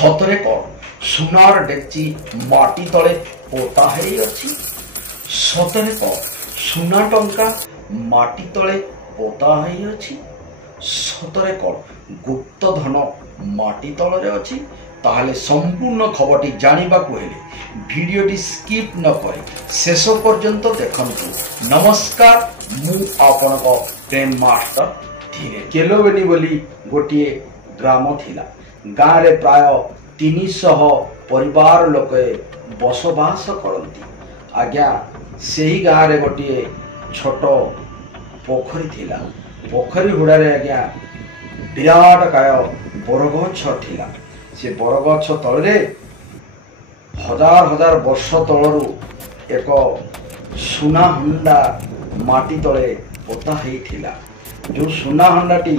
ସତରେ କଣ ସୁନାର ଡେକ୍ଚି ମାଟି ତଳେ ପୋତା ହେଇଅଛି? ସତରେ କଣ ସୁନା ଟଙ୍କା ମାଟି ତଳେ ପୋତା ହେଇଅଛି? ସତରେ କଣ ଗୁପ୍ତ ଧନ ମାଟି ତଳରେ ଅଛି? ତାହେଲେ ସମ୍ପୂର୍ଣ୍ଣ ଖବରଟି ଜାଣିବାକୁ ହେଲେ ভিডিওটি স্কিপ ন করে শেষ পর্যন্ত দেখন্তু। নমস্কার, মু আপনার প্রেম মাস্टर ধীরে। কেলোবেনি বলি গোটিয়ে গ্রাম থিলা। গাঁরে প্রায় 300 परिवार लोक बसवास करती। आज्ञा सही गाँव गोटे छोट पोखरी थिला। पोखरी हुड़ारे आज्ञा विराट काय बरगछ थिला। से बरगछ तले हजार हजार वर्ष तलरू एक सुना हंडा माटी तले पोता होता। जो सुना हंडाटी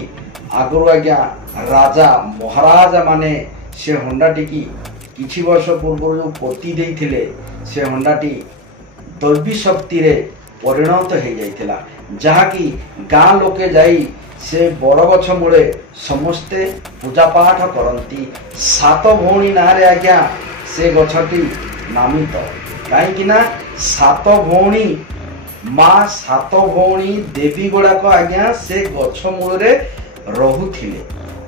आगु आज्ञा राजा महाराजा माने से हंडाटी की किछि वर्ष पूर्व जो पोती देइथिले से हंडाटी दैवी शक्ति रे परिणत हो जाइथिला। जहा कि गाँ लोके जाई से बरगछ मूले समस्ते पूजा पाठ करती। सात भौणी ना रे आज्ञा से गछटी नामित। कहीं सात भौणी माँ सात भौणी देवी गुड़ाक आज्ञा से गछ मूल रुथिले।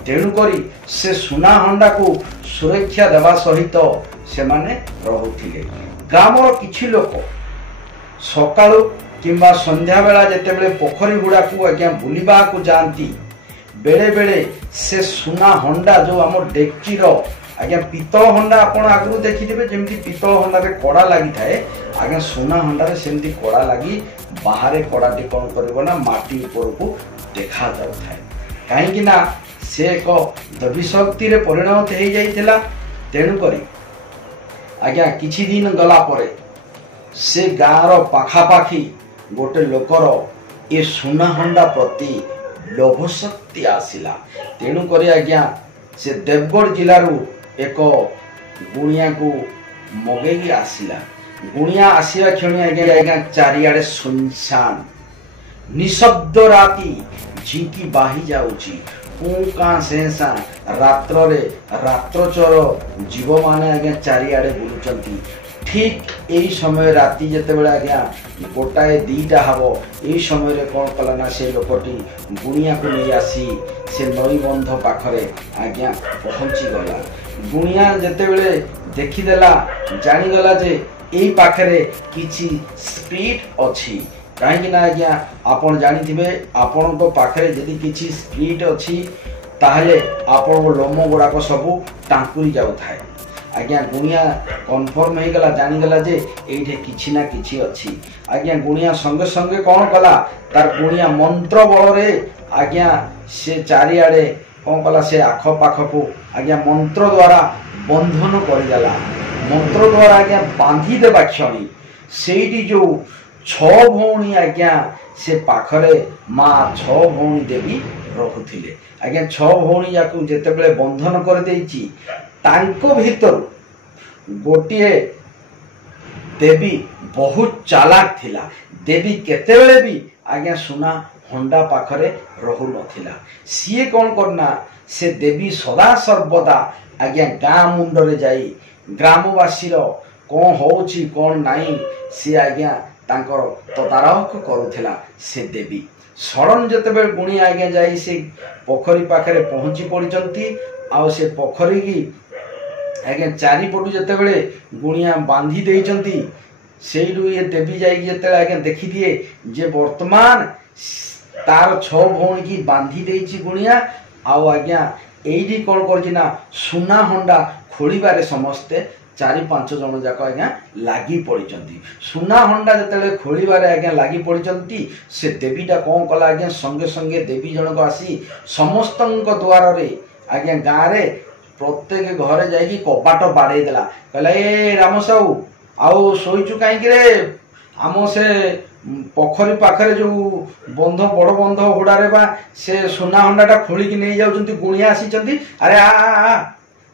तेणुकरी से सुना हंडा को सुरक्षा देवा सहित से माने रुथिले। ग्रामर किछि लोक सकाळु किंबा संध्या बेला जेतेबेले पोखरी गुड़ा को आज्ञा बुलिबा को जाती बेले बेले से सुना हंडा जो आम डेक्ची आज्ञा पितल हंडा आपण आगु देखिथिबे जेमती पितल हंडा रे कड़ा लागि थाए। आज्ञा सुना हंडा रे सेमती कड़ा लागि बाहरे कड़ाटी कोन करबो ना माटी ऊपर को देखा जाउ थाए। काहेकि ना से एक देवी शक्ति रे परिणत हो जाइथिला। तेणु करी आज्ञा किछि दिन गला परे से गाँर पाखापाखी गोटे लोकर ए सुना हंडा प्रति लोभ शक्ति आसिला। तेणु करी आज्ञा से देवगढ़ जिलू एक गुणिया को मगेगी आसिला। गुणिया आसिया क्षणी आज्ञा आज्ञा चारिआडे सुनसान निशब्द राति झिंकी बाही जाउची। पुका सेसा रात्र रे रात्रचर जीव माने आज्ञा चारिआडे बुलुचंती। ठीक यही समय राति जेते बेले आज्ञा गोटाए दीटा हबो यही समय रे कोन कला ना से लोकटी गुणिया को नहीं आसी से नई बंध पाखरे आज्ञा पहुंची गला। गुणिया जेते बेले देखि देला जानी गला जे एई पाखरे किछि स्पिरिट अछि। काहेकि ना आज्ञा आपण जानिथिबे आपण को पाखरे जदि किछि स्पिरिट अछि ताहले आपण लोम गुड़ाक सब टांकुरी जाउ थाए। आज्ञा गुणिया कन्फर्म हो गला जानीगला जे एठे किछि ना किछि अछि। आज्ञा गुणिया संगे संगे कौन कला तार गुणिया मंत्र बल रे आज्ञा से चारिआडे कौन कला से आख पाख को आज्ञा मंत्र द्वारा बंधन करदेला। मंत्र द्वारा आज्ञा बांधी देबा क्षणी सेठी जो 6 भौणी आज्ञा से पाखरे माँ 6 भौणी देवी रहुथिले। आज्ञा 6 भौणी याकू जेतेबेले बंधन कर देइची तांको भीतर गोटिए देवी बहुत चालाक थिला। देवी केतेबेले भी आज्ञा सुना हंडा पाखरे रहु नथिला। सीए कौन करना से देवी सदा सर्वदा आज्ञा गाँ मुंडरे जाई ग्रामवासी कौन होउची कौन नाई सी आज्ञा तांकर तदारख करुथिला। से देवी सडन जेतेबेले गुणी आज्ञा जाई से पोखरी पाखरे पहुंची पड़िचंती। आउ से पोखरी की आज्ञा चारिपटू जेते बेले गुणिया बांधी देइचंती सेइडू ये देवी जाई जेते आज्ञा देखि दिए जे वर्तमान तार 6 भौणी की बांधी देइची गुणिया। आउ आज्ञा एइडी कोन करछि ना सुना हंडा खोलिबारे समस्ते 4-5 जन जाक आज्ञा लागी पड़िचंती। सुना हंडा जेते खोलिबारे आज्ञा लागी पड़िचंती से देवीटा कोन कला आज्ञा संगे संगे देवी जनक आसी समस्तंक द्वार रे आज्ञा गाँ रे प्रत्येक घरे जाइकी कबाट बाड़े देला। कहला ए राम साहू आउ सोईचु कहीं रे आम से पोखरी पाखरे जो बंध बड़ बंध हुड़ारे बा से सुना हंडाटा खोलिकी नहीं जाउचंती गुणिया आसीचंती। अरे आ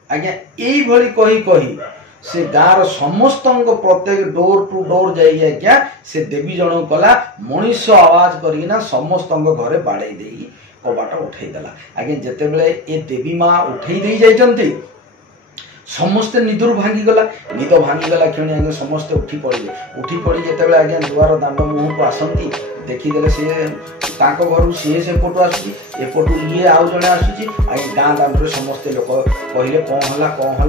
आज्ञा एई भली कही कही से गाँर समस्त प्रत्येक डोर टू डोर जाइए आज्ञा से देवी जन कला मनीष आवाज करना समस्त घरे बाड़े दे कबाट उठेदेला। आज्ञा जिते बड़े ए देवी माँ उठे दे जाइचंती समस्ते निदर भांगीगला निद भांगीगला क्षण आज्ञा समस्ते उठी पड़े जिते आज्ञा दुआर दांड मुह को आसती देखीदे सी घर सी पटु आसुची एपटू ये आउ जड़े आसुची आज्ञा गाँ दांड समस्ते लोक कहले कौन है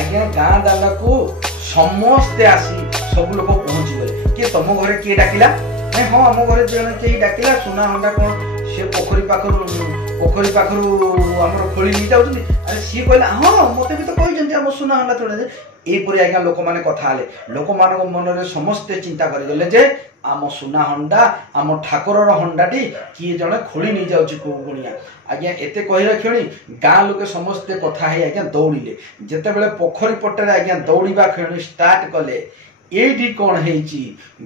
आज्ञा गाँ दांड को समस्ते आसी सब लोग पहुंची गले कि तुम घरे किए डाकिला हाँ आम घर जन कहीं डाकिला सुना हंडा कौन सी पोखरी पाखर आम खोली नहीं जाऊँ अरे सी कहला हाँ मत भी तो कहते आम सुना हंडा थोड़ा यहपरी आज्ञा लोक मैंने कथा लोक मान मन समस्ते चिंता करगले जे आम सुना हंडा आम ठाकुर हंडाटी किए जड़े खोली नहीं जाऊँ कौ गुणिया आज्ञा एत कहला क्षणी गाँ लोके समस्ते कथा है आज्ञा दौड़े जिते बड़े पोखरी पटे आज्ञा दौड़ा क्षणी स्टार्ट कले ये कौन है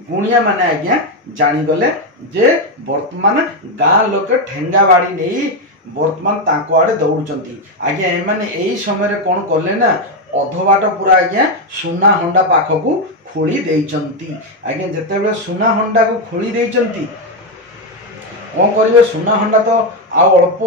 गुणिया माने आज्ञा जानीगले जे वर्तमान गाँ लोके ठेंगा बाड़ी नहीं वर्तमान तांको आड़े दौड़ुचंती आज्ञा एमाने एई समय कौन कले ना अधबाट पूरा आज्ञा सुना हंडा पाखकू खोली देइचंती आज्ञा जेतेबेले सुना हंडा को खोली देइचंती कौन करिवे सुना हंडा तो आ अल्प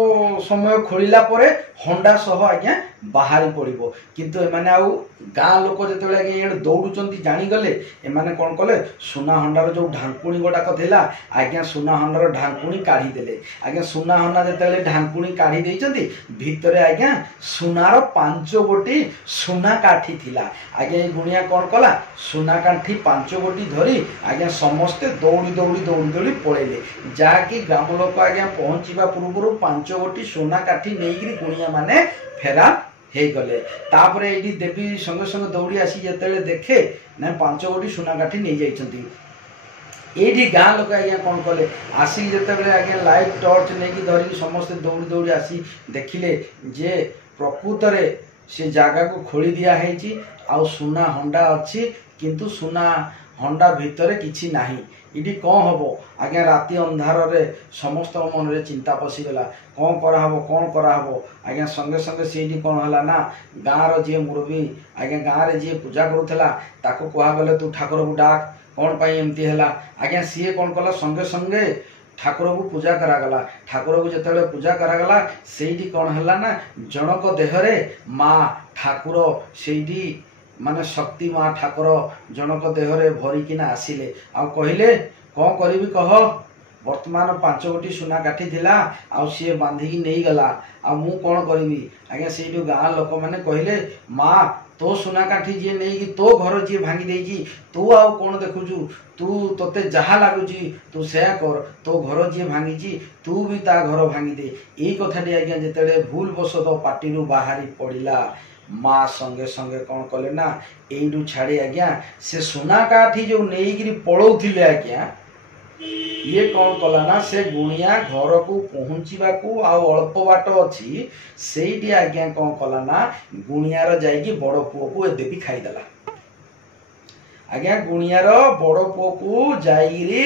समय खोलिला परे हंडा सह आज्ञा बाहरी पड़िबो किंतु एमाने आउ गाँ लोक जेतेबेले आज्ञा ये दौड़ुचंती जानीगले एमाने कौन कले सुना हंडार जो ढांकुणी गोटाक थिला आज्ञा सुना हंडार ढांकुणी काढ़ी देले आज्ञा सुना हंडा जेतेबेले ढांकुणी काढ़ी देइचंती भितरे आज्ञा सुनार 5 गोटी सुना काठी थिला आज्ञा ये गुणिया कौन कला सुना काठी 5 गोटी धरी आज्ञा समस्ते दौड़ी पळेले जाकि ग्राम लोक आज्ञा पहुंचीबा पूर्व 5 गोटी सोना काठी नहीं गुणिया माने फेरा हे गले तापरे एडी देवी संगे संगे दौड़ी आसी जेतेले देखे ना 5 गोटी सोना काठी नहीं जाइछंती एडी गाँ लोक आज्ञा कौन कले आसी जेतेबेले आज्ञा लाइट टॉर्च नहीं धरिक समस्ते दौड़ी आसी देखिले जे प्रकृत रे से जागा को खोली दिया है आ सुना हंडा अच्छी किंतु सुना हंडा भितर किछि नाही इटी कौन हम आज्ञा राति अंधार रे समस्त मन रे चिंता पशिगला कौन कराहब आज्ञा संगे संगे से कौन है ना गाँव जी मुरबी आज्ञा गाँव रे जी पूजा करूला ताको कहा गले तू ठाकुर को डाक कौन पाई एमती है आज्ञा सी कौन कला संगे संगे ठाकुर को पूजा करागला ठाकुर को जिते पूजा करागला से कौन है ना जनक देहरे माँ ठाकुर से माने शक्ति माँ ठाकुर जनक देहरे भरिकिना आसिले आ कहले कौन करी कह वर्तमान 5 गोटी सुना काठी थिला आ सी बांधिकी नहीं गला आ मु कौन करी आज्ञा से गाँ लोक मैंने कहले माँ तो सुना काठी जी नहीं तो घर जी भांगी देजी तू आउ कौन देखुचु तू तोते जहा लगुची तू से कर तो घर जी भांगी तू भी ता घर भांगी दे यही कथाटी आज्ञा जिते भूल बसत पार्टी बाहरी पड़ा माँ संगे संगे कौन कले ना यू छाड़ी आज्ञा से सुना काठी जो नहीं पलौले आज्ञा ये कौन कला ना से गुणिया घर को पहुँचवा को अल्प बाट अच्छी से आज्ञा कौन कला ना गुणियार जाइकी बड़ पुओ को एदेवी खाईदेला आज्ञा गुणियार बड़ पुओ को जाइरी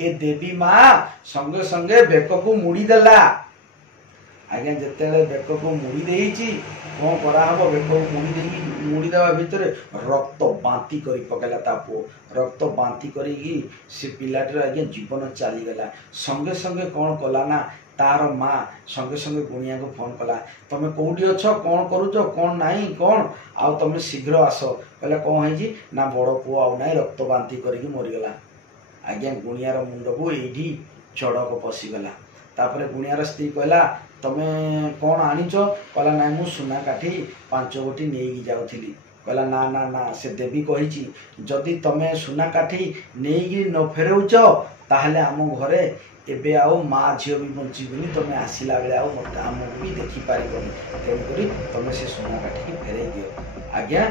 ए देवी माँ संगे संगे बेक को मुड़ीदेला आज्ञा जिते बेक को मुड़ी देइची कौन कराहब बेक को मुड़ी देवा भितर रक्त बांती कर पकेला ता पुओ रक्त बांती करी से पिलाटर आज्ञा जीवन चलीगला संगे संगे कौन कला ना तार माँ संगे संगे गुणिया को फोन कला तमें कौटी अच्छ कौन करुच कौन नाई कौन आउ तमें शीघ्र आस कहला कौन है ना बड़ पुओ आउ ना रक्त बांती करके मरीगला आज्ञा गुणियार मुंड को ये चढ़क पशिगला तापर गुणियार स्त्री कहला तमे कौन आनीच कहला ना मु सुना काठी 5 गोटी नहीं जाऊली कहला ना ना ना से देवी कही जदि तमे सुना काठी नहीं न फेरौच ताहले आम घरे एबे आओ माँ झील भी बंचीबनी तुम आसला बेले आओ मत आमको भी देखिपार तेणुक तुम से सुना काठी फेरई दियो आज्ञा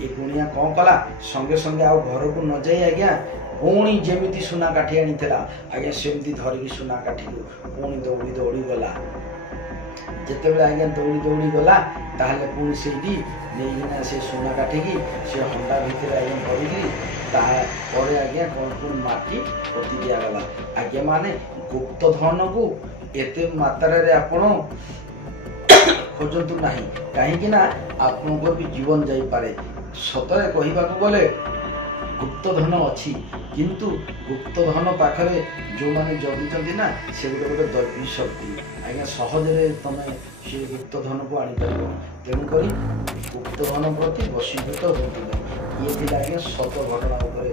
ये गुणिया कौन कला संगे संगे आओ घर को न जाई आज्ञा पुणी जमी सुना काठी आनी आज्ञा सेमती धरिकी सुना काठी को पुणी दौड़ी दौड़ी गला जिते आज्ञा दौड़ी दौड़ी गला ताहले पुणी से नहीं से सुना काठी की से हंडा भितर आज्ञा भरिकी तापर आज्ञा कौन कौन माटी पोती दिगला आज्ञा माने गुप्त धन को एते मात्रा रे आपण खोजतु नहीं कहीं ना आपन भी जीवन जाई पारे सतरे कहबा को गले गुप्तधन अच्छी किंतु गुप्तधन पाखे जो मैंने जगुंट ना से गोटे दैवी शक्ति आज्ञा सहजरे तुम से गुप्तधन को आनीपर तेणुक गुप्तधन प्रति वशीभूत होती ये थी आज्ञा सत घटना